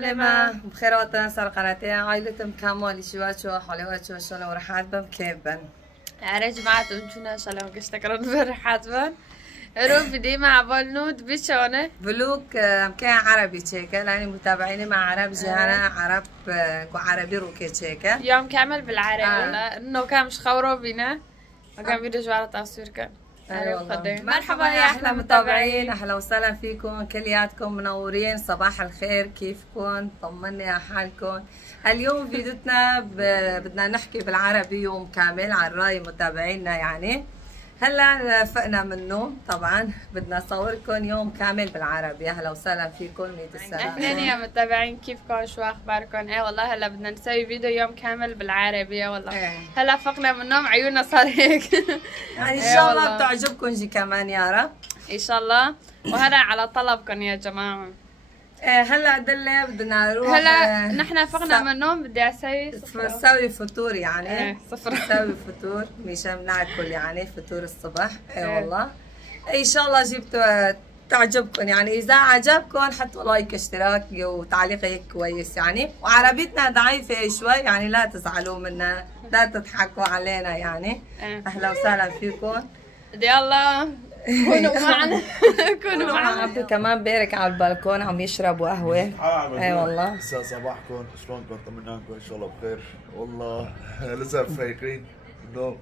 سلامة بخيرات صار قناتي عائلتهم كامل شوات شو حلوات شو شلون ورحات بم كيف بن يا جماعة انتونا شلون قشتكرون برحات بن روح بدي مع بالنود بشونه بلوك كان عربي تشيكا لاني متابعيني مع عرب جهانا عرب عربي روكي تشيكا يوم كامل بالعربي ولا انه كان مش خورو بينا وكان فيديو جوار تصوير كان مرحبا يا احلى متابعين، اهلا وسهلا فيكم كلياتكم منورين. صباح الخير، كيفكم؟ طمني على حالكم. اليوم فيديوتنا بدنا نحكي بالعربي يوم كامل عن راي متابعينا. يعني هلا فقنا من النوم، طبعا بدنا نصوركم يوم كامل بالعربي. اهلا وسهلا فيكم، نيد السلام. اهلين يا متابعين، كيفكم؟ شو اخباركم؟ ايه والله هلا بدنا نسوي فيديو يوم كامل بالعربي والله. هلا فقنا من النوم عيوننا صار هيك يعني ان شاء الله بتعجبكم جي كمان يا رب ان شاء الله. وهذا على طلبكم يا جماعه. هلا دلة بدنا نروح. هلا نحن فقنا من النوم، بدي اسوي فطور يعني. صفر نسوي فطور مشان ناكل يعني فطور الصبح. والله ان شاء الله جبتوا تعجبكم. يعني اذا عجبكم حطوا لايك اشتراك وتعليق هيك كويس يعني. وعربيتنا ضعيفه شوي يعني، لا تزعلوا منا، لا تضحكوا علينا يعني. اهلا وسهلا فيكم. يلا كونوا معنا كونوا معنا. عبدو كمان بارك على البلكون عم يشربوا قهوه. اي والله. مساء صباحكم، شلونكم؟ طمناكم ان شاء الله بخير. والله لسه فايقين النوم.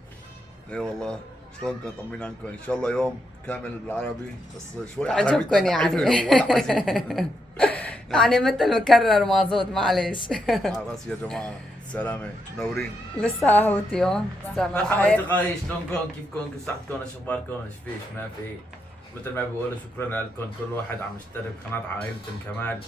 اي والله شلونكم؟ طمناكم ان شاء الله يوم كامل بالعربي، بس شوي عجبكم يعني. يعني مثل مكرر مازوت، معلش. على راسي يا جماعه، سلامة، منورين. لسه قهوتي يوم. مرحبا اصدقائي، شلونكم؟ كيفكم؟ كيف صحتكم؟ ايش اخباركم؟ ايش فيش؟ ما في. مثل ما بيقولوا شكرا لكم كل واحد عم يشترك بقناة عائلتهم كمان.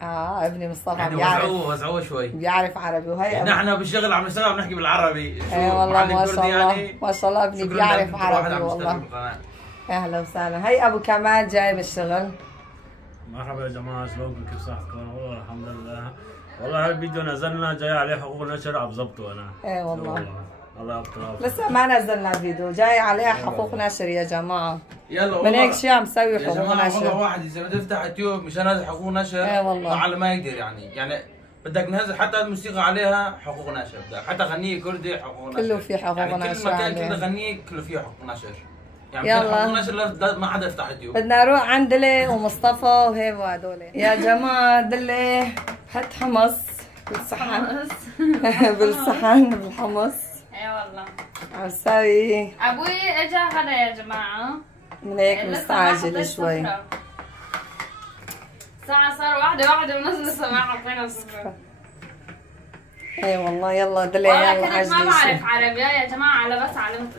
ابني مصطفى يعني بيعرف، وزعوه شوي، بيعرف عربي. وهي نحن بالشغل عم نشتغل بنحكي بالعربي. اي والله ما شاء الله يعني. ما شاء الله ابني بيعرف عربي والله. اهلا وسهلا. هي ابو كمال جاي من الشغل. مرحبا يا جماعه، شلونكم؟ كيف صحتكم؟ والله الحمد لله. والله هالفيديو نزلنا جاي عليه حقوق نشر، عم ظبطه انا. اي والله الله يعطيك. لسه ما نزلنا الفيديو، جاي عليه حقوق نشر يا جماعه. يلا من هيك شيء عم مسوي حقوق نشر. والله واحد اذا بده يفتح يوتيوب مشان هذا حقوق نشر. اي والله على ما يقدر يعني بدك ننزل حتى الموسيقى عليها حقوق نشر، بدك حتى غنية كردي حقوق نشر، كله في حقوق يعني نشر. كل مكان كل غنية كله فيه حقوق نشر. يعني يلا حقوق نشر ما حدا يفتح يوتيوب. بدنا نروح عند دلة ومصطفى وهيك وهدول يا جماعه. دلة حط حمص بالصحن. بالصحن بالحمص. اي والله عم سوي. ابوي اجا غدا يا جماعه، من هيك مستعجل شوي. الساعة صار واحدة ونص لسه ما حطينا السفرة. اي والله. يلا دلي والله يلا كنت ما بعرف عربي يا جماعة، على بس علمت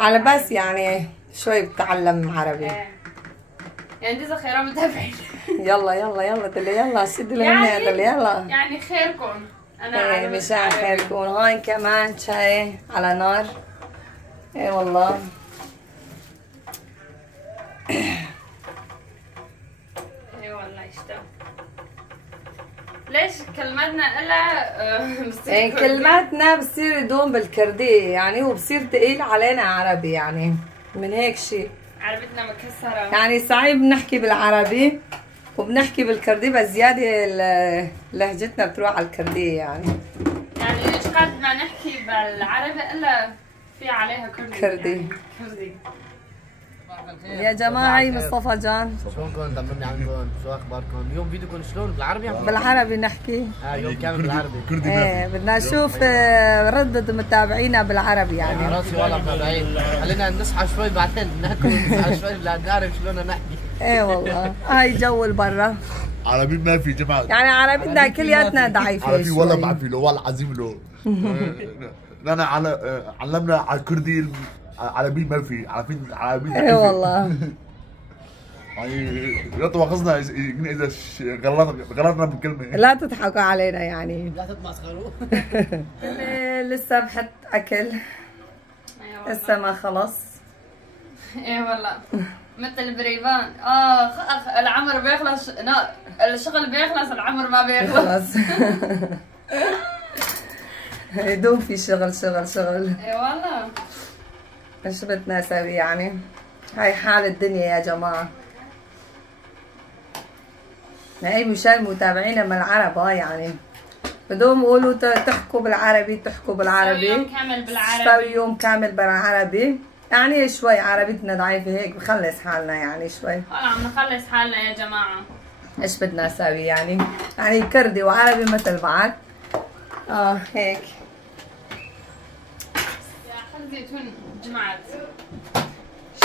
على بس يعني شوي بتعلم عربي. يعني جزا خيرا متابعين. يلا يلا يلا دلي يلا شد لي هنا يا دلي يلا. يعني خيركم. ايه مشان خيركم. هاي كمان شاي على نار. اي والله. اي والله يشتغل. ليش كلماتنا إلا كلماتنا بصير يدوم بالكردية يعني، وبصير تقيل علينا عربي يعني. من هيك شيء عربتنا مكسرة يعني. صعيب بنحكي بالعربي وبنحكي بالكردي، بس زيادة لهجتنا بتروح على الكردية يعني. يعني مش قد ما نحكي بالعربي إلا في عليها كردي. يعني كردي. يا جماعة هي مصطفى جان. شلونكم؟ طمني عنكم، شو اخباركم؟ اليوم فيديوكم شلون؟ بالعربي؟ بالعربي نحكي. يوم كامل بالعربي. ايه بدنا نشوف ردة متابعينا بالعربي يعني. راسي والله متابعين، خلينا نصحى شوي بعدين ناكل ونصحى شوي نعرف شلون نحكي. ايه والله هاي جو البرة. عربي ما في جماعه يعني عربيتنا كلياتنا ضعيفة. عربي والله ما في له، والله العظيم له. انا علمنا على الكردي، عربي ما في، عارفين عربي. اي والله. يعني لا تواخذنا اذا غلطنا بكلمه. لا تضحكوا علينا يعني. لا تتمسخروا. لسه بحط اكل. لسه ما خلص. ايه والله مثل بريفان. العمر بيخلص، الشغل بيخلص، العمر ما بيخلص. يدوم في شغل شغل شغل. اي والله. ايش بدنا نسوي يعني؟ هاي حال الدنيا يا جماعة. هي مشان متابعينا من العرب يعني بدهم يقولوا تحكوا بالعربي تحكوا بالعربي. يوم كامل بالعربي. سوي يوم كامل بالعربي. يعني شوي عربيتنا ضعيفة هيك بخلص حالنا يعني شوي. هلا عم نخلص حالنا يا جماعة. ايش بدنا نسوي يعني؟ يعني كردي وعربي مثل بعض. هيك. يا خل زيتون جمعت.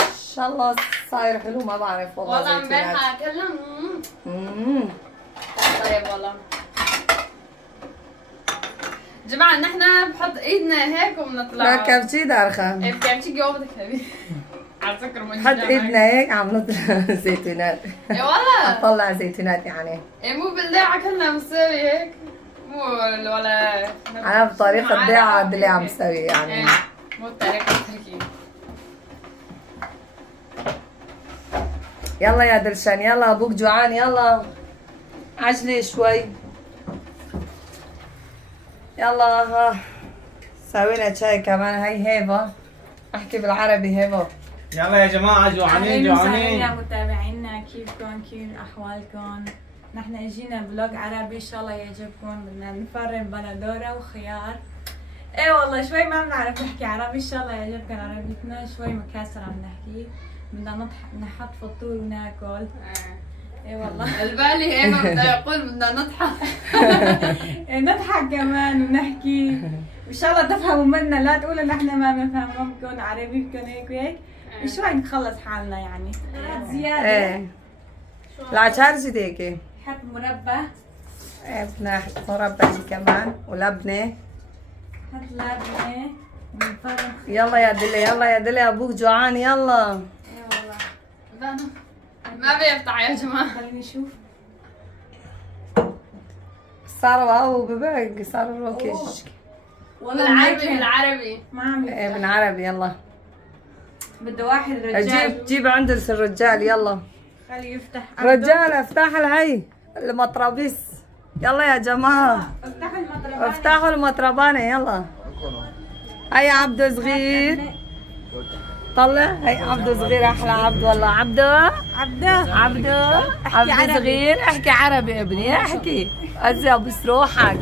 ان شاء الله صاير حلو ما بعرف والله. والله امبارح اكلنا. طيب والله. جماعة نحن بحط ايدنا هيك وبنطلع. لا كبتشي دارخة. ايه بكبتشي جوابتك هذه. على سكر من حط ايدنا هيك عم نطلع زيتونات. ايه والله. نطلع زيتونات يعني. ايه مو بالله اكلنا مساوي هيك. مو ولا. انا بطريقة ضيعة اللي عم بسوي يعني. ايه مو الطريقة التركية. يلا يا دلشان يلا ابوك جوعان يلا. عجلي شوي. يلا ها سوينا شاي كمان. هي هيبة احكي بالعربي هيبة. يلا يا جماعة جوعانين جوعانين. يا متابعينا كيفكم كيف احوالكم؟ نحن اجينا فلوج عربي ان شاء الله يعجبكم. بدنا نفرم بندورة وخيار. ايه والله شوي ما بنعرف نحكي عربي. ان شاء الله يعجبكم عربيتنا. شوي مكاسر عم نحكي. بدنا نحط فطور وناكل. ايه والله البالي هيك بده يقول بدنا نضحك. نضحك كمان ونحكي. ان شاء الله تفهموا منا. لا تقولوا نحن ما بنفهم. ممكن عربي بكون هيك وهيك. شوي نخلص حالنا يعني. زيادة. ايه العشار هيك. حط مربى. ايه بدنا نحط مربى كمان ولبنة. حط لبنة ونفرم. يلا يا دلي يلا يا دلي ابوك جوعان يلا. ايه والله ما بيفتح يا جماعة. خليني اشوف. صاروا او ببعق صاروا روكش. بالعربي بالعربي. ما عم ايه بالعربي يلا. بده واحد رجال. جيب عند الرجال يلا. خليه يفتح. رجال افتح الهي المطربيس. يلا يا جماعة افتحوا المطربانة. افتحوا المطربانة يلا. هيا عبدو صغير طلع. هي عبدو صغير احلى عبد والله. عبدو عبدو صغير احكي عربي ابني احكي. ازعب بس روحك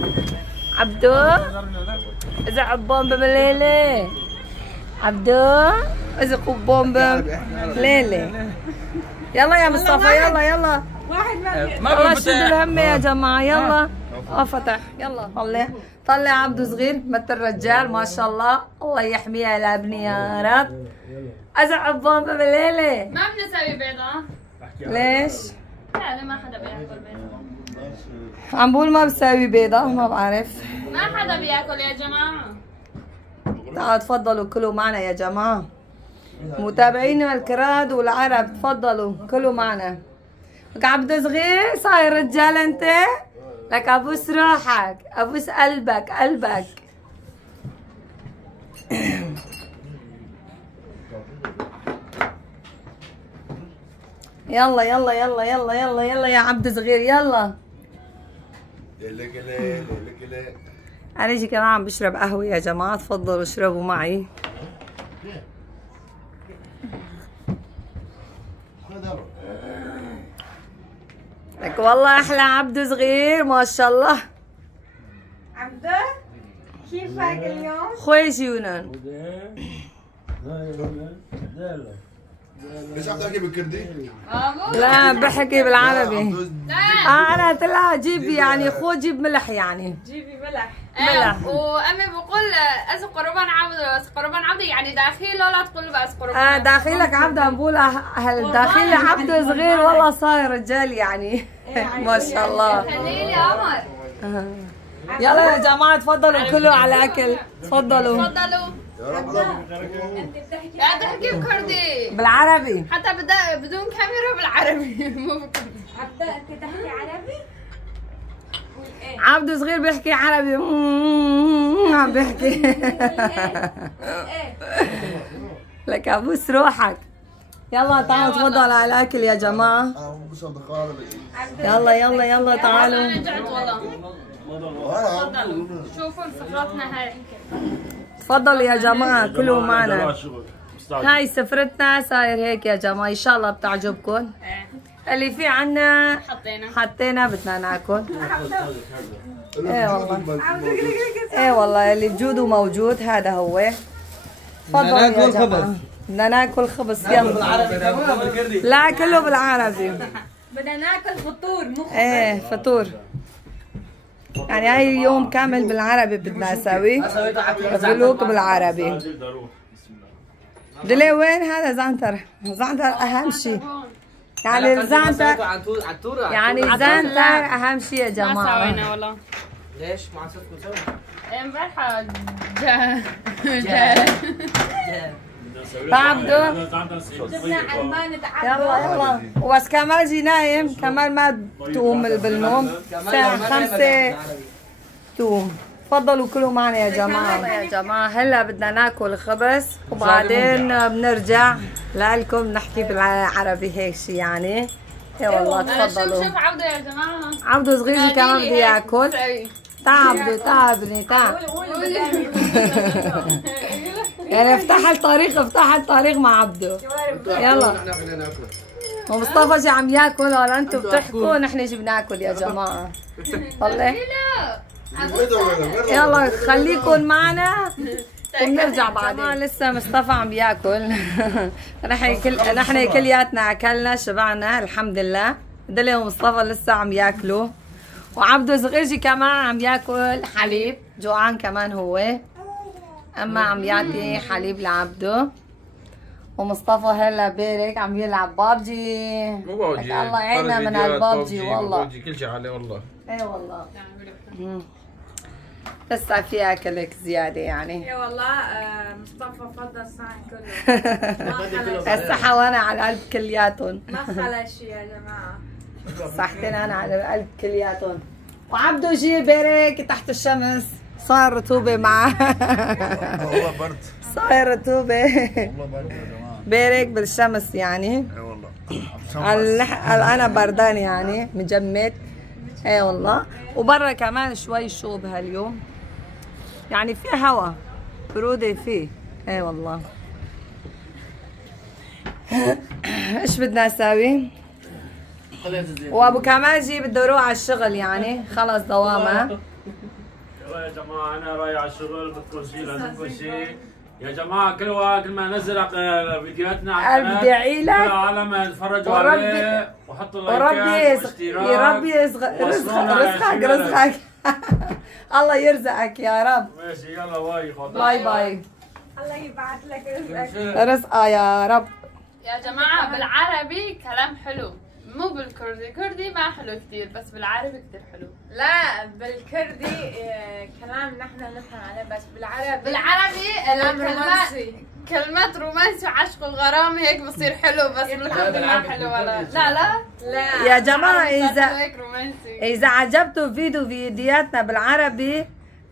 عبدو. ازعب بومبا بالليلة عبدو. ازعب بومبا بالليلة. يلا يا مصطفى يلا. واحد ما الله شد الهم يا جماعة يلا. فتح يلا. طلع عبدو صغير مثل رجال ما شاء الله. الله يحميها لابني يا رب. ازعب بومبا بالليلة. ما بنسوي بيضة. ليش؟ لا ما حدا بياكل بيضة. عم بقول ما بساوي بيضة ما بعرف. ما حدا بياكل يا جماعة. تعالوا تفضلوا كلوا معنا يا جماعة. متابعينا الكراد والعرب تفضلوا كلوا معنا. لك عبد صغير صاير رجال انت. لك ابوس روحك ابوس قلبك. يلا يا عبد صغير يلا. انا اجي كمان عم بشرب قهوة يا جماعة. تفضلوا اشربوا معي. لك والله احلى عبد صغير ما شاء الله. عبده كيفك اليوم؟ خويش يونان. ليش عم تحكي بالكردي؟ لا بحكي بالعربي. لا انا قلت لها جيب يعني خو جيب ملح يعني. جيبي ملح. وامي بقول از قربان عبد يعني داخله لا تقول بس قربان. داخلك عبد عم بقول داخل عبد صغير والله صاير رجال يعني. ما شاء الله. خليلي قمر. يلا يا جماعة تفضلوا كلوا على اكل. تفضلوا. انت بتحكي لا تحكي بكردي. بالعربي. حتى بدون كاميرا بالعربي مو بكردي. عبده انت تحكي عربي؟ عبد صغير بيحكي عربي. عم بيحكي. لك ابوس روحك. يلا تعالوا تفضلوا على الاكل يا جماعة. يلا تعالوا. انا جعت والله. شوفوا سفرتنا هاي. تفضلوا يا جماعة كلوا معنا. هاي سفرتنا صاير هيك يا جماعة. ان شاء الله بتعجبكم. اللي في عنا حطينا بدنا ناكل. ايه والله ايه والله اللي بجوده موجود. هذا هو. تفضلوا يا جماعة. بدنا ناكل خبز. يلا لا كله بالعربي. بدنا ناكل فطور مو خبز. ايه فطور. يعني هاي يوم كامل بالعربي بدنا نسوي فلوق بالعربي. دلي وين هذا زعنتر؟ زعنتر اهم شيء. يعني الزعنتر يعني الزعنتر اهم شيء يا جماعه. ما سوينا والله. ليش ما عصفتكم سوا؟ امبارحه بعبده جبنا علمان نتعبى. يلا وبس كمال جي نايم. كمال ما تقوم بالنوم. الساعة 5 تقوم. تفضلوا كلوا معنا يا جماعة. يا جماعة هلا بدنا ناكل خبز وبعدين بنرجع لكم نحكي بالعربي هيك شيء يعني. ايه والله تفضلوا. شوف عبده يا جماعة. عبده صغير كمان بده ياكل. تعال عبده تعال ابني تعال. يعني افتح الطريق مع عبده. يلا ومصطفى جي عم ياكل ولا انتم بتحكوا نحن جي بناكل يا جماعه. طلع يلا خليكم معنا وبنرجع بعدين. لسه مصطفى عم ياكل. نحن كلياتنا اكلنا شبعنا الحمد لله. دلي ومصطفى لسه عم ياكلوا وعبده صغيرجي كمان عم ياكل حليب. جوعان كمان هو. اما عم يعطي حليب لعبده. ومصطفى هلا بارك عم يلعب بابجي. مو بابجي الله يعيننا من هالبابجي والله. بابجي كل شيء عليه والله. اي والله. لسه في اكلك زياده يعني. اي والله مصطفى فضل الصحن كله. هسه وانا على القلب كلياتهم. ما خلى شيء يا جماعه. صحتين انا على القلب كلياتهم. وعبده جي بارك تحت الشمس. صار رطوبه معه. والله برد. صاير رطوبه. والله برد يا جماعه. بارك بالشمس يعني. اي والله. انا بردان يعني مجمد. اي والله. وبرا كمان شوي شوب هاليوم. يعني في هوا برودة فيه. اي والله. ايش بدنا نساوي؟ وابو كمال بده يروح على الشغل يعني خلص دوامه. يا جماعه انا رايح على الشغل. بدكم شيء لازمكم شيء يا جماعه. كل ما ننزل فيديوهاتنا على القناه بدعي لك العالم يتفرجوا عليه وحطوا لايكات يا ربي رزقك الله يرزقك يا رب. ماشي يلا باي. باي باي. الله يبعث لك رزقك. رزقه يا رب. يا جماعة بالعربي كلام حلو مو بالكردي. كردي ما حلو كثير بس بالعربي كثير حلو. لا بالكردي كلام نحن نفهم عليه بس بالعربي كلام رومانسي. كلمات رومانسي وعشق وغرام هيك بصير حلو بس بالكردي ما حلو ولا لا يا جماعة إذا عجبتوا فيديوهاتنا بالعربي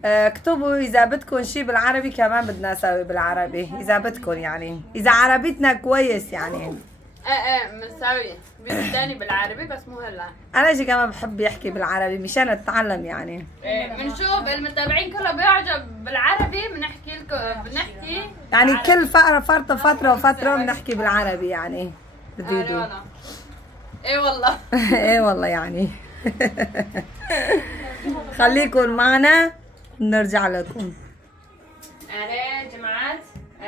اكتبوا اذا بدكم شيء بالعربي كمان بدنا نسوي بالعربي اذا بدكم يعني اذا عربيتنا كويس يعني. بنسوي فيديو ثاني بالعربي بس مو هلا. انا شي كمان بحب يحكي بالعربي مشان اتعلم يعني. بنشوف المتابعين كله بيعجب بالعربي بنحكي لكم بنحكي يعني كل فترة وفترة بنحكي بالعربي يعني الفيديو. اي والله. اي والله يعني. خليكم معنا نرجع لكم.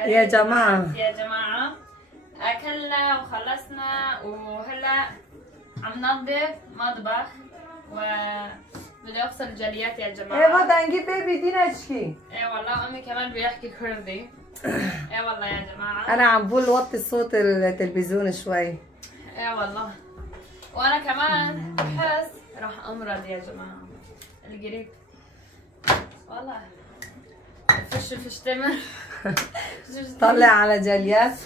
يا جماعة أكلنا وخلصنا وهلا عم ننظف مطبخ وبدي أغسل الجليات يا جماعة. ايه بدنا نجيب بيبي دينا تشكي. ايه والله أمي كمان بيحكي كردي. ايه والله يا جماعة. أنا عم بقول وطي صوت التلفزيون شوي. ايه والله. وأنا كمان بحس راح أمرض يا جماعة. القريب. والله. فش تمر. طلع على جليات.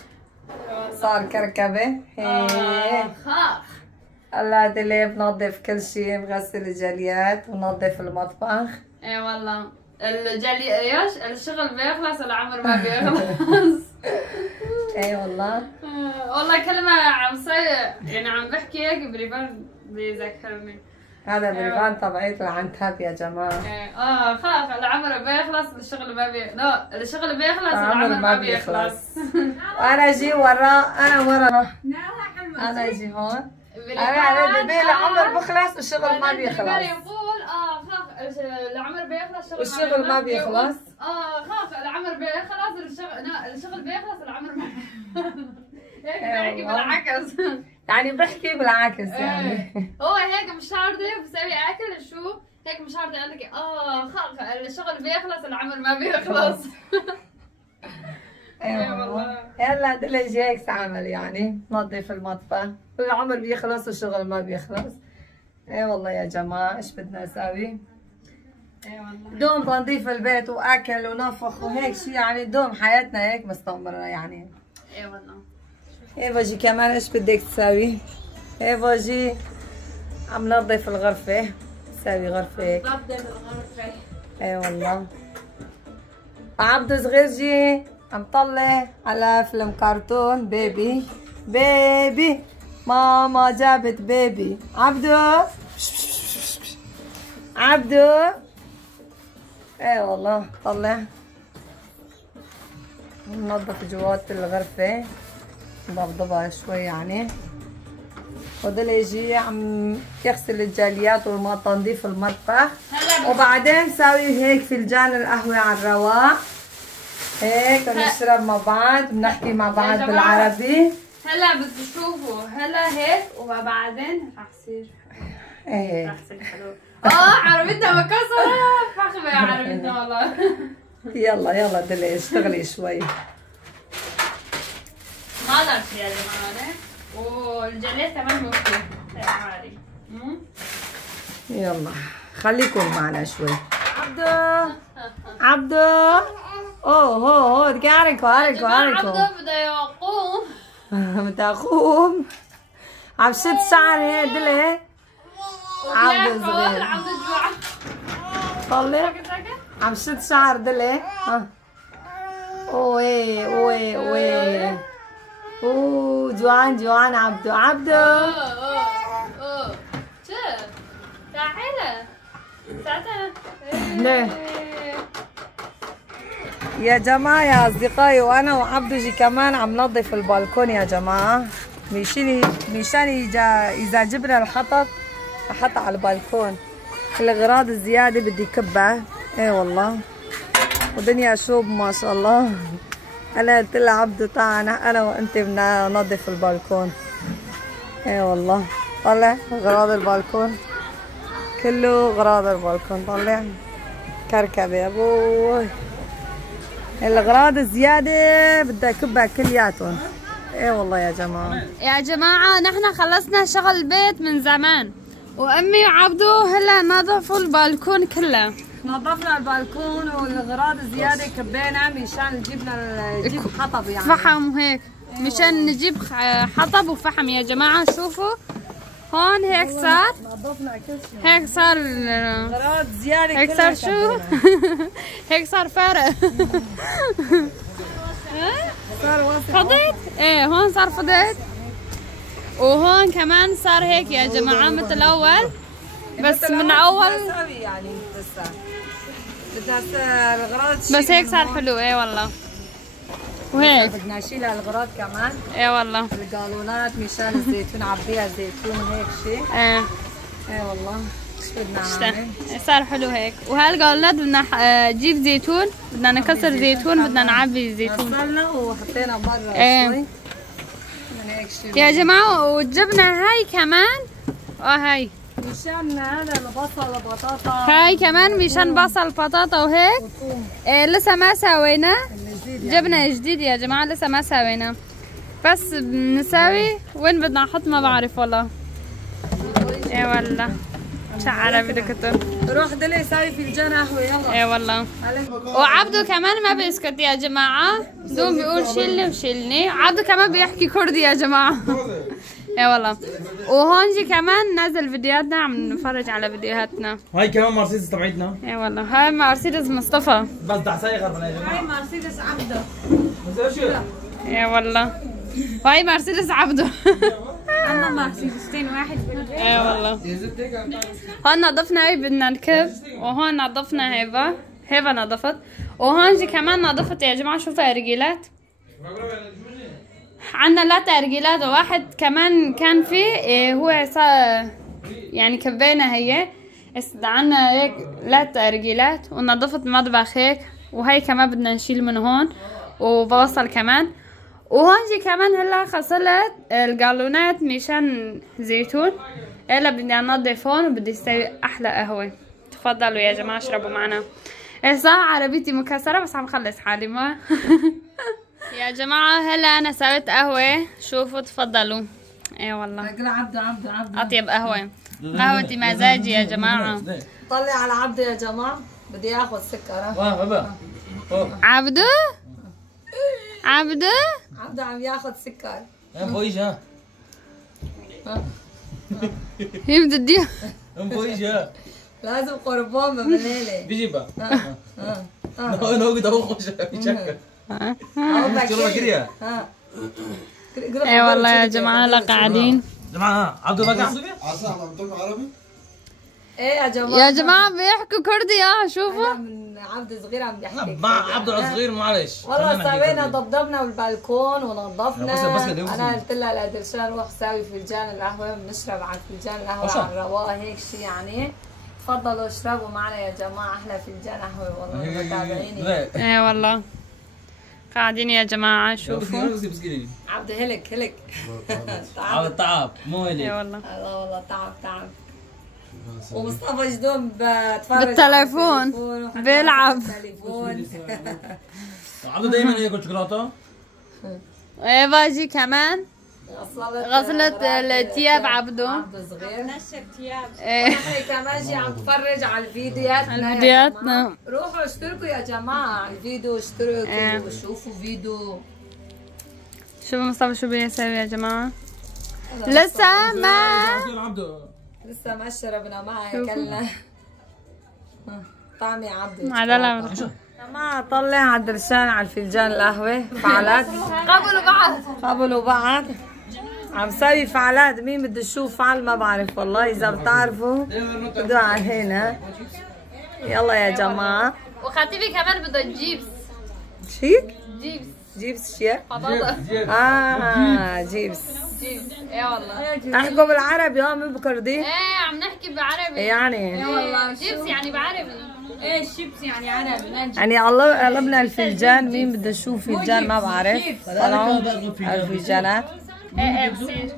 صار كركبة. خاخ. الله دلي بنظف كل شيء بغسل الجليات ونظف المطبخ. ايه والله ايش الشغل بيخلص العمر ما بيخلص. ايه والله. والله كلمة عم صير يعني عم بحكي هيك بريبان بيذكرني. هذا بريبان تبعيت العنتاب يا جماعة. خاف العمر بيخلص الشغل ما لا الشغل بيخلص العمر ما بيخلص. وانا اجي ورا انا اجي هون انا بيبي العمر بخلص والشغل ما بيخلص. يقول العمر بيخلص والشغل ما بيخلص. خلاص العمر بيخلص الشغل بيخلص العمر ما هيك بحكي بالعكس. يعني بحكي بالعكس يعني. هو هيك مش راضي بسوي اكل شو هيك مش راضي قال لك الشغل بيخلص العمر ما بيخلص. والله. يلا دلجي هيك تعمل يعني نظف المطبخ العمر بيخلص والشغل ما بيخلص. اي والله يا جماعه ايش بدنا نسوي؟ اي والله دوم تنظيف البيت واكل ونفخ وهيك شيء يعني دوم حياتنا هيك مستمره يعني. اي والله. ايفا كمان ايش بدك تسوي؟ ايفا جي عم نظف الغرفه تسوي غرفه هيك. نظف الغرفه. اي والله. عبدو صغير جي عم طلع على فيلم كرتون بيبي بيبي ماما جابت بيبي. عبدو عبدو اي والله طلع ننظف جوات الغرفة نضبضبها شوي يعني. ودل يجي عم يغسل الجاليات وتنظيف المطبخ وبعدين نساوي هيك فنجان القهوة على الرواق هيك ونشرب مع بعض بنحكي مع بعض بالعربي. هلا بتشوفوا هلا هيك وبعدين رح يصير ايه رح يصير حلو. عربيتنا مكسرة فخمة عربيتنا والله. يلا يلا دلي اشتغلي شوي. ما ضربت يا جماعة والجلية كمان مفتوح عادي. يلا خليكم معنا شوي. عبدو عبدو اوه هو اركو عبدو بده يقوم. بدي اقوم عم شد شعري هيك دلي. عبدو صغير عبدو جوع طلع عم شد شعر دلي. اوه اوه جوعان عبدو شوف تعالى ساعتها ليه يا جماعة يا أصدقائي وأنا وعبدو جي كمان عم نظف البالكون يا جماعة مشان إذا جبنا الحطب أحطها على البالكون. الأغراض الزيادة بدي كبها. إيه والله ودنيا شوب ما شاء الله. أنا قلت لها عبدو تعال أنا وأنت بدنا ننظف البالكون. إيه والله طلع أغراض البالكون كله أغراض البالكون طلع كركبة يا أبوي. الأغراض الزيادة بدها كبها كلياتهم. ايه والله يا جماعة نحن خلصنا شغل البيت من زمان وأمي وعبدو هلا نظفوا البالكون كله. نظفنا البالكون والأغراض الزيادة كبينا مشان نجيب حطب يعني فحم وهيك مشان نجيب حطب وفحم يا جماعة. شوفوا هون هيك صار نظفنا كل شيء هيك صار أغراض زيادة هيك صار شو هيك صار فارق. صار واسع فضيت ايه هون صار فضيت وهون كمان صار هيك يا جماعة مثل أول بس من أول يعني بدها الأغراض بس هيك صار حلو. ايه والله وهيك بدنا نشيل الأغراض كمان. ايه والله القالونات مشان الزيتون عبيها زيتون هيك شيء. ايه والله ايش بدنا نعمل؟ صار حلو هيك. وهالقالونات بدنا نجيب زيتون بدنا نكسر زيتون بدنا نعبي زيتون. غسلنا وحطينا برا شوي من هيك شيء يا جماعة وجبنا هاي كمان هاي مشان هذا البصل البطاطا هاي كمان مشان بصل بطاطا وهيك. لسه ما سوينا جبنا جديد يا جماعة لسه ما سوينا بس بنساوي وين بدنا نحط ما بعرف والله. ايه والله شعرة بدك روح دلي ساوي فنجان قهوة يلا. ايه والله وعبدو كمان ما بيسكت يا جماعة. دوم بيقول شيلني وشيلني. عبدو كمان بيحكي كردي يا جماعة. ايه والله وهون جي كمان نازل فيديوهاتنا عم نتفرج على فيديوهاتنا. هاي كمان مرسيدس تبعتنا. ايه والله هاي مرسيدس مصطفى بس دعساي غربنا يا جماعة. هاي مرسيدس عبده. ايه والله وهاي مرسيدس عبده. عندنا مرسيدسين واحد. ايه والله هون نظفنا هاي بدنا نكب وهون نظفنا هيفا نظفت وهون جي كمان نظفت يا جماعة. شوفوا يا رجيلات عنا 3 أرجيلات وواحد كمان كان فيه هو يعني كبينا هي. عنا هيك 3 أرجيلات ونظفت المطبخ هيك، وهي كمان بدنا نشيل من هون وبوصل كمان. وهون كمان هلا خلصت القالونات مشان زيتون. هلا بدي انضف هون وبدي استوي احلى قهوه. تفضلوا يا جماعه اشربوا معنا. صح عربيتي مكسره بس عم خلص حالي ما يا جماعه هلا انا سويت قهوه، شوفوا تفضلوا. اي والله عبده اطيب قهوه، قهوتي مزاجي يا جماعه. طلع على عبده يا جماعه، بدي ياخذ سكر. عبده عم ياخذ سكر. فويجا هي بدي فويجا لازم قربان بمليله بيجيبها انا قد اخش بشكل اي والله يا جماعه هلا قاعدين. جماعه عبده بقى عربي؟ ايه يا جماعه بيحكوا كردي. شوفوا من عبد صغير عم بيحكي مع عبده الصغير معلش. والله سوينا ضبضبنا بالبلكون ونظفنا. بس انا قلت لها لادرشان روح ساوي فنجان القهوه، بنشرب على فنجان القهوه على الرواق هيك شيء يعني. تفضلوا اشربوا معنا يا جماعه احلى فنجان قهوه والله متابعيني. ايه والله قاعدين يا جماعه. شوفوا عبد هلك تعب مو هلك. ايه والله والله تعب. ومصطفى جدوم بتفرج بالتليفون بيلعب. عبده دايما ياكل شوكولاته. ايه باجي كمان غسلت الثياب عبده صغير نشر ثياب. ايه كمان جي عم تفرج على الفيديوهات. روحوا اشتركوا يا جماعه على الفيديو، اشتركوا وشوفوا فيديو. شوفوا مصطفى شو بيسوي يا جماعه. لسه ما شربنا معه اكلنا. طعم يا عبده على جماعه. طلع على درشان على الفنجان القهوه فعالات قبلوا بعض. عم سوي فعالات. مين بده يشوف فعل ما بعرف والله. اذا بتعرفوا بدوا علينا. يلا يا جماعه. وخطيبي كمان بده جيبس. شيك جيبس شيك جيبس. ايه والله احكوا بالعربي. من بكردي. ايه عم نحكي بعربي يعني. والله جيبس يعني بعربي. ايه شيبس يعني عربي. يعني الله قلبنا الفنجان. مين بده يشوف فنجان ما بعرف. طلعوا الفنجانات. ايه بصير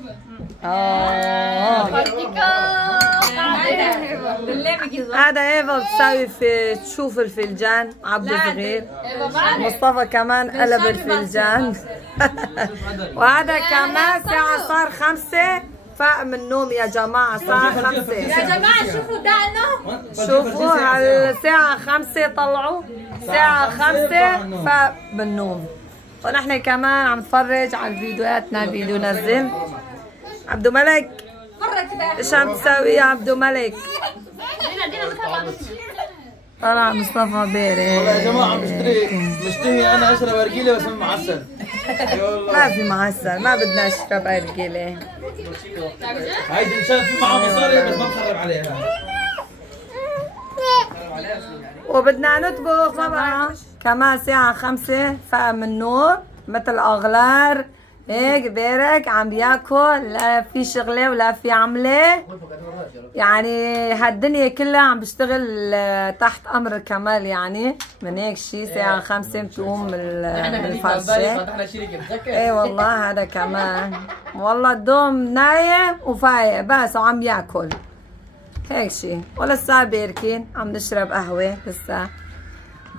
هذا ايفا بتساوي في تشوف الفنجان. عبده صغير. مصطفى كمان قلب الفنجان. وهذا كمان ساعة صار 5 فاق من النوم يا جماعة. الساعة 5 يا جماعة شوفوا دقنه. شوفوا هالساعة 5 طلعوا. الساعة 5 فاق بالنوم. ونحن كمان عم نتفرج على فيديوهاتنا. فيديو نزل. عبدو ملك ايش عم تسوي يا عبدو ملك؟ طلع مصطفى بيري. والله يا جماعه مشتهي انا اشرب ارجيله بس معسل. ما في معسل. ما بدنا نشرب ارجيله. هيدي مشان في معها مصاري بس ما بخرب عليها. وبدنا نطبخ طبعا كمان ساعة 5 فاق من النوم مثل اغلار هيك بيرك عم بياكل. لا في شغله ولا في عمله. يعني هالدنيا كلها عم بشتغل تحت امر كمال. يعني من هيك شيء ساعة 5 بتقوم من الفرشة. ايه والله هذا كمان والله الدوم نايم وفايق بس وعم ياكل هيك شيء. ولسه بيركين عم نشرب قهوة. لسه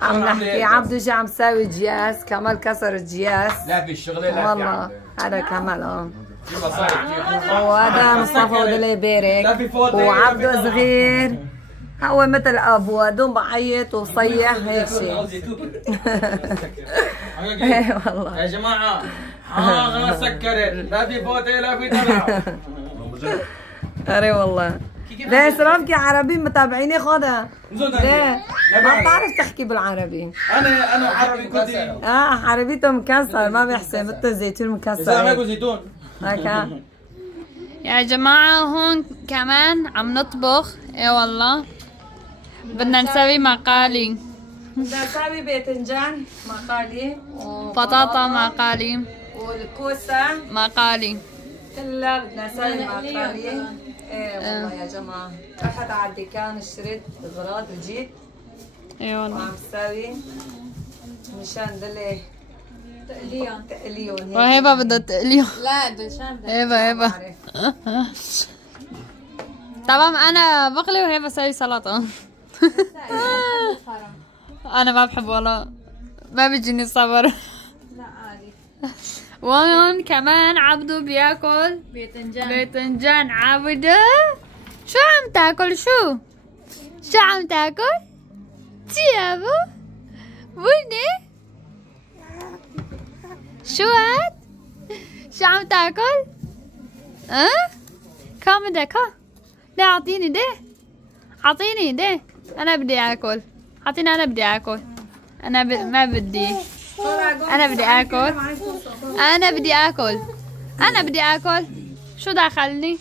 عم نحكي. عبدو جي عم ساوي جياس. كمال كسر الجياس. لا في الشغله لا والله هذا كمال وهذا مصطفى ودلي بيرك. وعبدو صغير هو مثل ابوه دوم بعيط وصيح هيك شيء. ايه والله يا جماعه خلاص سكرت. لا في فوتة لا في دلع. اري والله. ليه سرافكي عربي متابعيني خدها. ليه؟ ما بتعرف تحكي بالعربي. انا عربي كردي. عربيته مكسر ما بيحسن مثل الزيتون مكسر. اذا ما ياكل زيتون. هكا يا جماعة هون كمان عم نطبخ. ايه والله بدنا نسوي مقالي. بدنا نسوي باذنجان مقالي بطاطا مقالي. والكوسه مقالي. كلها بدنا نسوي مقالي. ايه والله يا جماعه، رحت على الدكان اشتريت اغراض وجيت. اي والله. وعم سوي مشان دلي تقليهم هيك. وهبه بدها تقليهم. لا دشان هبه تمام. انا بقلي وهبه بسوي سلطه. انا ما بحب والله، ما بيجيني صبر. لا عادي. وهون كمان عبدو بياكل باذنجان. عبدو شو عم تاكل؟ شو عم تاكل؟ تي ابو بني شو هاد؟ شو عم تاكل؟ كم بدك؟ ها لا اعطيني ده، اعطيني ده. انا بدي اكل، اعطيني. انا بدي اكل. ما بدي. انا بدي اكل. انا بدي اكل. شو دخلني؟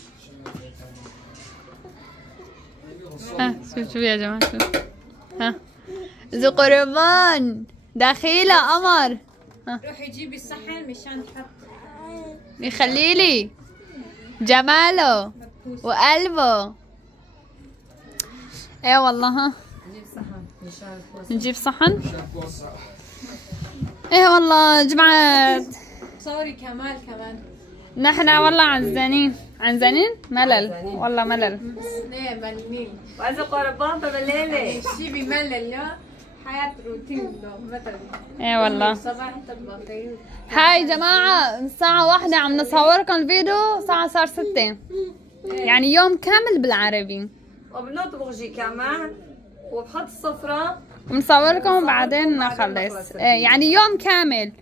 شوف يا جماعه، شوف. ذو قربان دخيله قمر. روحي جيبي الصحن مشان تحط. يخليلي جماله وقلبه. ايه والله. نجيب صحن. ايه والله جماعة، صوري كمال كمان. نحن والله عنزانين ملل والله ملل. ليه ملنين؟ وإذا قربان بالليلة الشي بملل. لا حياة روتين مثلا. ايه والله. صباح تطبخ. هاي جماعة الساعة 1 عم نصوركم الفيديو، الساعة صار 6، يعني يوم كامل بالعربي. وبنطبخ جي كمان وبحط السفرة بنصوركم بعدين نخلص. يعني يوم كامل،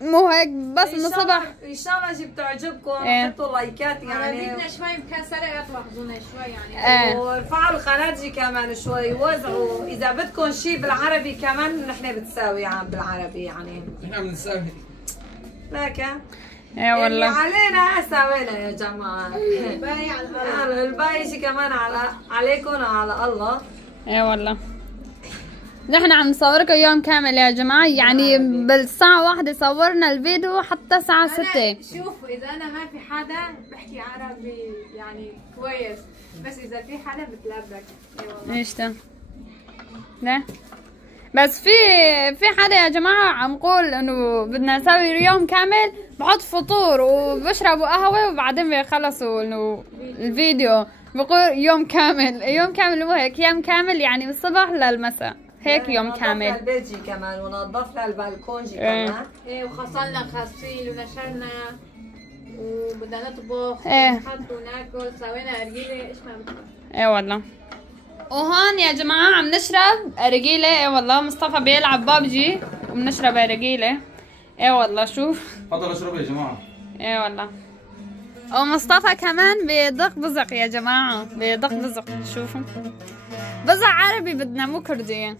مو هيك بس من الصبح. ان شاء الله جي بتعجبكم. حطوا لايكات يعني. بدنا شوي مكسرة تلاحظونا شوي يعني. وارفعوا القناة جي كمان شوي، وزعوا اذا بدكم شيء بالعربي كمان نحن بتساوي عم بالعربي يعني. نحن عم نساوي لكن ايه والله علينا سوينا يا جماعة. الباقي على الله. الباقي شي كمان عليكم وعلى الله. ايه والله. نحن عم نصوركم يوم كامل يا جماعة، يعني بالساعة 1 صورنا الفيديو حتى الساعة 6. شوفوا إذا أنا ما في حدا بحكي عربي يعني كويس، بس إذا في حدا بتلبك. ايش ده؟ لا بس في حدا يا جماعة عم قول انه بدنا نسوي يوم كامل، بحط فطور وبشربوا قهوة وبعدين بيخلصوا انه الفيديو. بقول يوم كامل مو هيك، يوم كامل يعني من الصبح للمساء، هيك يوم كامل. نظفنا البيت جي كمان ونظفنا البلكون جي كمان. ايه وغسلنا غسيل ونشرنا وبدنا نطبخ ونحط وناكل، سوينا أرجيلة ايش ما بدنا. ايه والله. وهون يا جماعة عم نشرب أرجيلة. ايه والله مصطفى بيلعب بابجي وبنشرب أرجيلة. ايه والله شوف. تفضلوا اشربوا يا جماعة. ايه والله. ومصطفى كمان بيدق بزق يا جماعة، بيدق بزق. شوفوا بزق عربي بدنا مو كردي،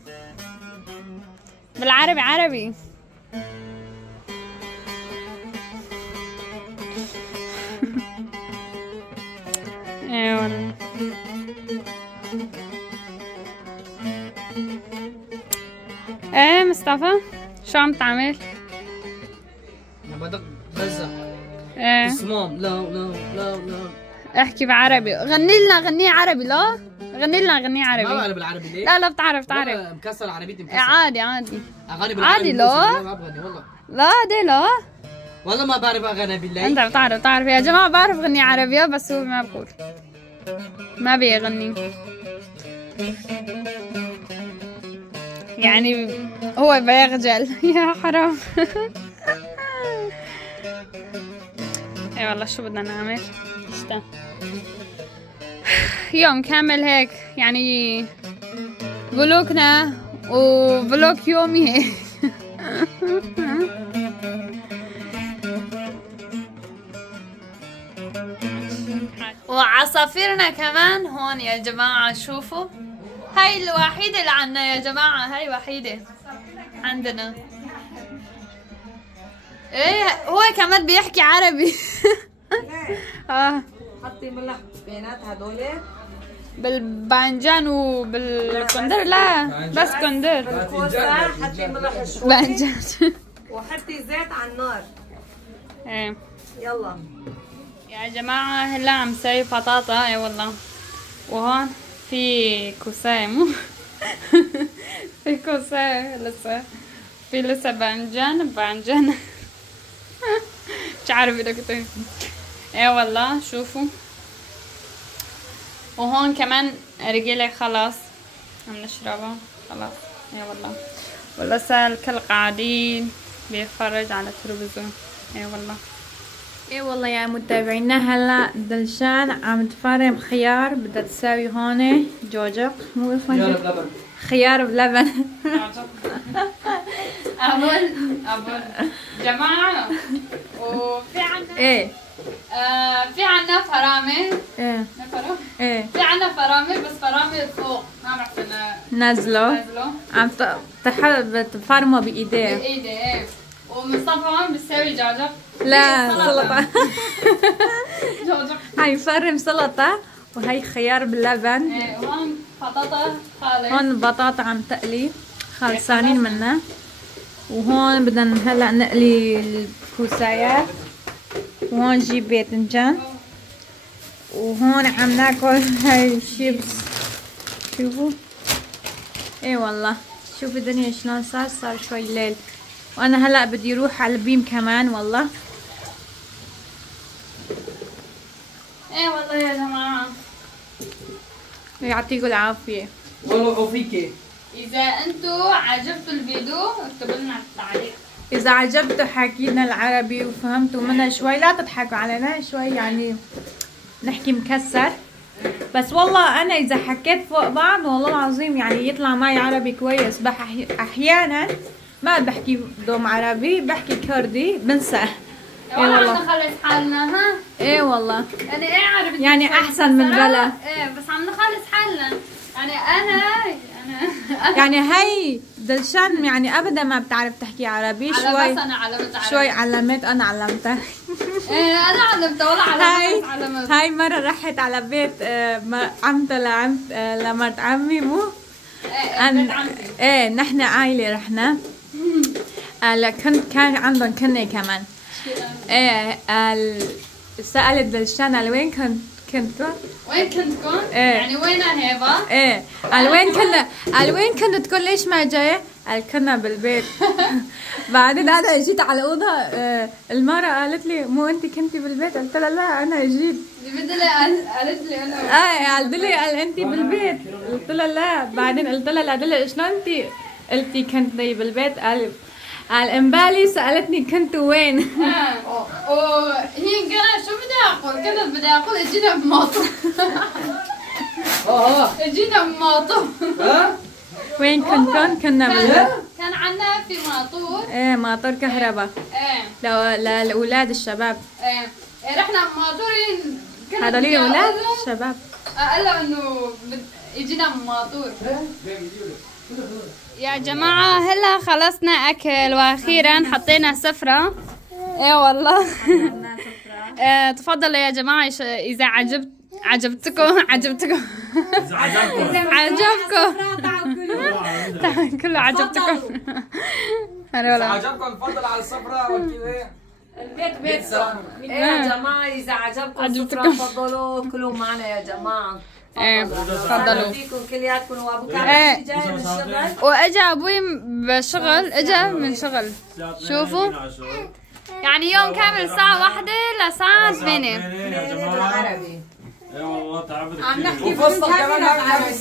بالعربي عربي. ايه والله. ايه مصطفى شو عم تعمل؟ بدق بزق. ايه صمام. لا احكي بعربي. غني لنا غنية عربي. لا غني لنا غنية عربي. ما بعرف بالعربي ليه؟ لا بتعرف مكسر عربيتي مكسر. عادي اغاني بالعربي عادي. لا ما بغني والله. لا دي لا والله ما بعرف اغاني بالله. انت بتعرف يا جماعة. بعرف غني عربية بس هو ما بقول، ما بيغني يعني، هو بيخجل. يا حرام. اي والله شو بدنا نعمل؟ يوم كامل هيك يعني، فلوقنا وفلوق يومي هيك. وعصافيرنا كمان هون يا جماعة. شوفوا هاي الوحيدة اللي عنا يا جماعة، هاي وحيدة عندنا. ايه هو كمان بيحكي عربي. حطي ملح بينات هدول بالبانجان وبالكندر. لا بس كندر. بالكوسة حطي ملح شوي بانجان. وحطي زيت على النار ايه يلا يا جماعة هلا عم سوي بطاطا. اي والله. وهون في كوساية مو في كوساية لسه، في لسه باذنجان مش عارف اذا كنت. اي والله شوفوا. وهون كمان رجلي خلاص عم نشربها خلاص. اي والله. ولسه الكل قاعدين بيتفرج على التلفزيون. اي والله. ايه والله يا متابعينا، هلا دلشان عم تفرم خيار بدها تساوي هون جوجق، مو خيار بلبن. أبون جماعة. وفي عنا ايه في عنا فرامل. ايه ايه في عنا فرامل، بس فرامل فوق ما بعرف نزلوا عم تفرموا بايديه. بايدي. ايه. ومصطفى هون بيساوي جعجع. لا سلطة. جعجع. هاي فرم سلطة وهي خيار باللبن. ايه. وهون بطاطا خالص. هون بطاطا عم تقلي خلصانين منها. وهون بدنا هلا نقلي الكوسايات. وهون جيب باذنجان. وهون عم ناكل هاي الشيبس. شوفوا. ايه والله شوفوا الدنيا شلون صار شوي ليل. وانا هلا بدي اروح على البيم كمان والله. ايه والله يا جماعة. يعطيكم العافية. والله وفيكي. إذا أنتو عجبتوا الفيديو اكتبوا لنا التعليق. إذا عجبتوا حكينا العربي وفهمتوا منها شوي، لا تضحكوا علينا شوي، يعني نحكي مكسر. بس والله أنا إذا حكيت فوق بعض والله العظيم يعني يطلع معي عربي كويس. أحيانا ما بحكي دوم عربي، بحكي كردي بنسى. والله عم نخلص حالنا. ها؟ ايه والله. يعني ايه عربي يعني أحسن من بلا. ايه بس عم نخلص حالنا. يعني أنا يعني هي دلشان يعني ابدا ما بتعرف تحكي عربي. شوي انا علمت عربي. شوي علمت. انا علمتها. ايه انا علمتها ولا علمت. هاي مرة رحت على بيت عمتها لمرت عمي مو. ايه نحن عائلة رحنا. كان عندهم كنة كمان. ايه سألت دلشان لوين كنتوا؟ وين كنتكم؟ ايه. يعني وين هيبة؟ ايه قال وين كنت تقول ليش ما جاي؟ قال كنا بالبيت. بعدين انا جيت على الاوضه. المرة قالت لي مو انت كنتي بالبيت؟ قلت لها لا انا جيت. قالت لي انه قال انت بالبيت؟ قلت لها لا. بعدين قلت لها شلون انت قلتي كنتي بالبيت؟ قال امبالي سالتني كنتوا وين. وهي قالت شو بدي اقول؟ كنت بدي اقول اجينا بماطور. اجينا بماطور. وين كنتم؟ كنا بالبيت. كان عنا في ماطور. ايه ماطور كهرباء. ايه للاولاد الشباب. ايه رحنا ماطورين. هذول الاولاد شباب. قال له انه يجينا ماطور. يا جماعة هلا خلصنا أكل وأخيرا حطينا سفرة. إيه والله. تفضلوا يا جماعة إذا عجبتكم إذا عجبكم كله عجبتكم. إذا عجبكم تفضل على السفرة وكذا. البيت بيتكم. يا جماعة إذا عجبكم السفرة تفضلوا كلوا معنا يا جماعة. تفضلوا. فيكم كلياتكم. وابو كامل جاي من الشغل. واجا ابوي بالشغل. اجا من شغل. شوفوا يعني يوم كامل الساعة 1 لساعة 8 بالعربي. اي والله تعبت عم كثير. نحكي بدون كاميرا بالعربي.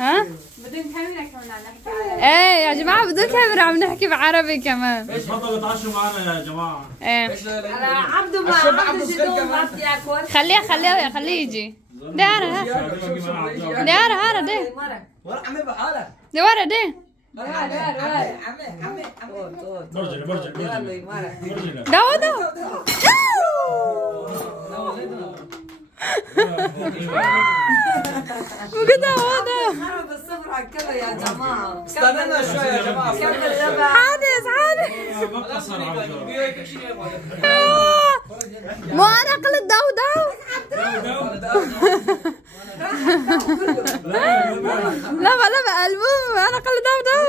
ها؟ بدون كاميرا كمان عم نحكي عربي. ايه يا جماعة بدون كاميرا عم نحكي بعربي كمان. تفضلوا تعشوا معنا يا جماعة. ايه عبدو جدون ما بدي اكل. خليه يجي. ده انا ده ورا عمي بحالك. ده ورا ده. برجلي بجد هذا خرب الصفر على الكذا يا جماعة. استنى شوي يا جماعة. كمل حادث مو انا قلت داو لا المهم انا قلت داو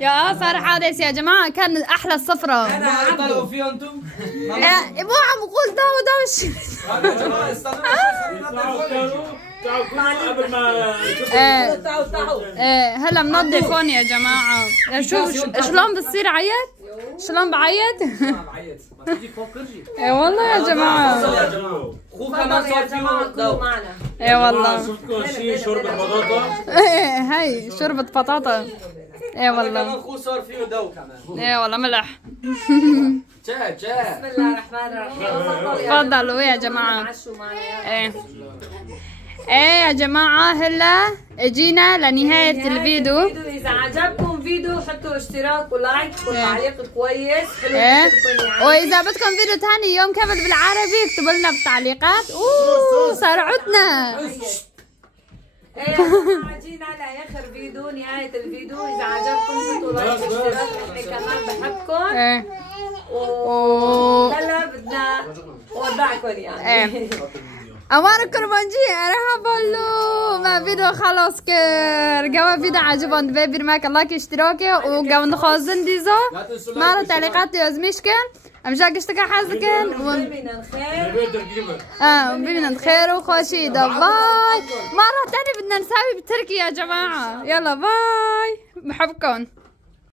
يا صار حادث. العدس يا جماعة كان أحلى السفرة. طلعوا فيه انتم؟ مو عم بقول دوش. يا جماعه استنوا تعالوا قبل ما تعالوا هلا منظف هون يا جماعة. شوف شلون بتصير عيط؟ شلون بعيط؟ بعيط ما تجي فوق كرجي. اي والله يا جماعة. اخوك كمان صار فيه معنا. اي والله. شفتكم شيء شوربة بطاطا؟ هي شوربة بطاطا. اي والله. كمان اخوه صار فيه دو كمان. اي والله ملح. جا بسم الله الرحمن الرحيم. تفضلوا يا جماعة. ايه يا جماعة هلا اجينا لنهاية الفيديو. اذا عجبكم فيديو حطوا اشتراك ولايك وتعليق كويس حلو. واذا بدكم فيديو ثاني يوم كامل بالعربي اكتبوا لنا بالتعليقات. صار عدنا. جينا لاخر فيديو نهاية الفيديو. اذا عجبكم حطوا لايك واشتراك. احنا كمان بحبكم. هلا بدنا نودعكم يعني. أمانة كرمانجي أنا هبولو ما فيديو خلاص كر جوا فيديو عجبان ببير ماك الله كاشتراكي وجوا خازن ديزا ما تعليقات يزميشكن أمشاك اشتكى حازكن وبينا الخير وبينا الخير وخوشي ده باي. مرة تانية بدنا نساوي بتركي يا جماعة. يلا باي بحبكم.